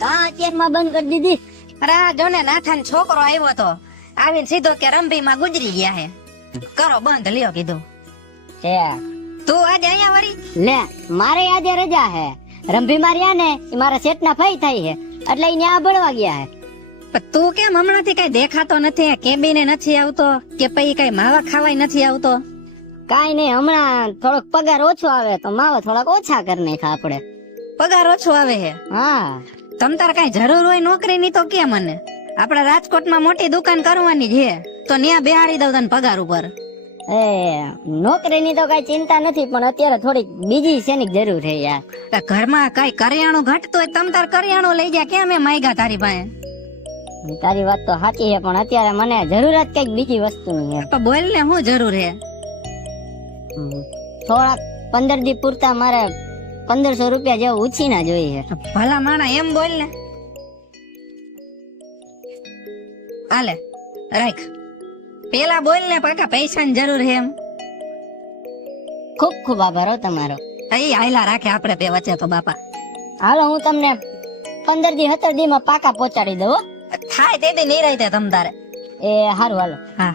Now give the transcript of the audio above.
કા અત્યારમાં બંધ કરી દીધી? અરે આ જો ને નાથાન છોકરો આવ્યો તો આવીને સીધો કે રંભીમાં ગુજરી ગયા હે. કરો બંધ લ્યો કીધું. છે તું આજે અહીંયા વળી? લે મારે આજે રજા હે. રંભી માર્યા ને ઈ મારા શેઠના ફઈ થાય છે એટલે ઈ ન્યા ભણવા ગયા હે. પણ તું કેમ હમણાંથી કઈ દેખાતો નથી? કેબીને નથી આવતો કે પછી કઈ માવા ખાવાય નથી આવતો? કાઈ નહીં, હમણાં થોડોક પગાર ઓછો આવે તો માવા થોડાક ઓછા કરી નાખા આપડે. પગાર ઓછો આવે હે? હા તમ તાર કઈ જરૂર હોય નોકરીની તો કે મને. આપડે રાજકોટમાં મોટી દુકાન કરવાની છે તો ન્યા બેહાડી દઉં તને પગાર ઉપર. એ નોકરીની તો કઈ ચિંતા નથી પણ અત્યારે થોડીક બીજી શેની જરૂર છે યાર. તો ઘરમાં કઈ કરિયાણું ઘટતું હોય તમ તાર કરિયાણું લઈ જા. કેમ માંગ્યા તારી પાસે? તારી વાત તો સાચી છે પણ અત્યારે મને જરૂરત કઈક બીજી વસ્તુની છે. તો બોલ ને શું જરૂર હે? થોડાક 15 દી પૂરતા મારે 1500 રૂપિયા જેવું ઉછીના જોઈએ. ભલા માણા એમ બોલ ને. હાલે રાખ. પેલા બોલ ને પાકા પૈસાની જરૂર હે એમ. ખૂબ ખૂબ આભાર હો તમારો. એ હાયલા રાખે આપણે બે વચ્ચે તો બાપા. હાલો હું તમને 15 દી 17 દી માં પાકા પહોંચાડી દઉં હો. થાય તે દી નિરાયતે તમ તારે. એ હારું હાલો. હા